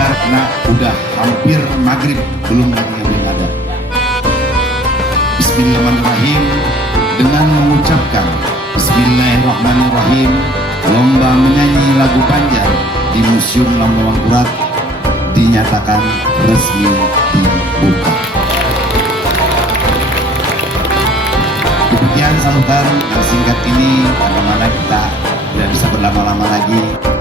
karena udah hampir maghrib, belum lagi yang ada. Bismillahirrahmanirrahim. Dengan mengucapkan Bismillahirrahmanirrahim, lomba menyanyi lagu Banjar di Museum Lambang Mangkurat dinyatakan resmi dibuka. Demikian sambutan yang singkat ini, karena kita tidak bisa berlama-lama lagi.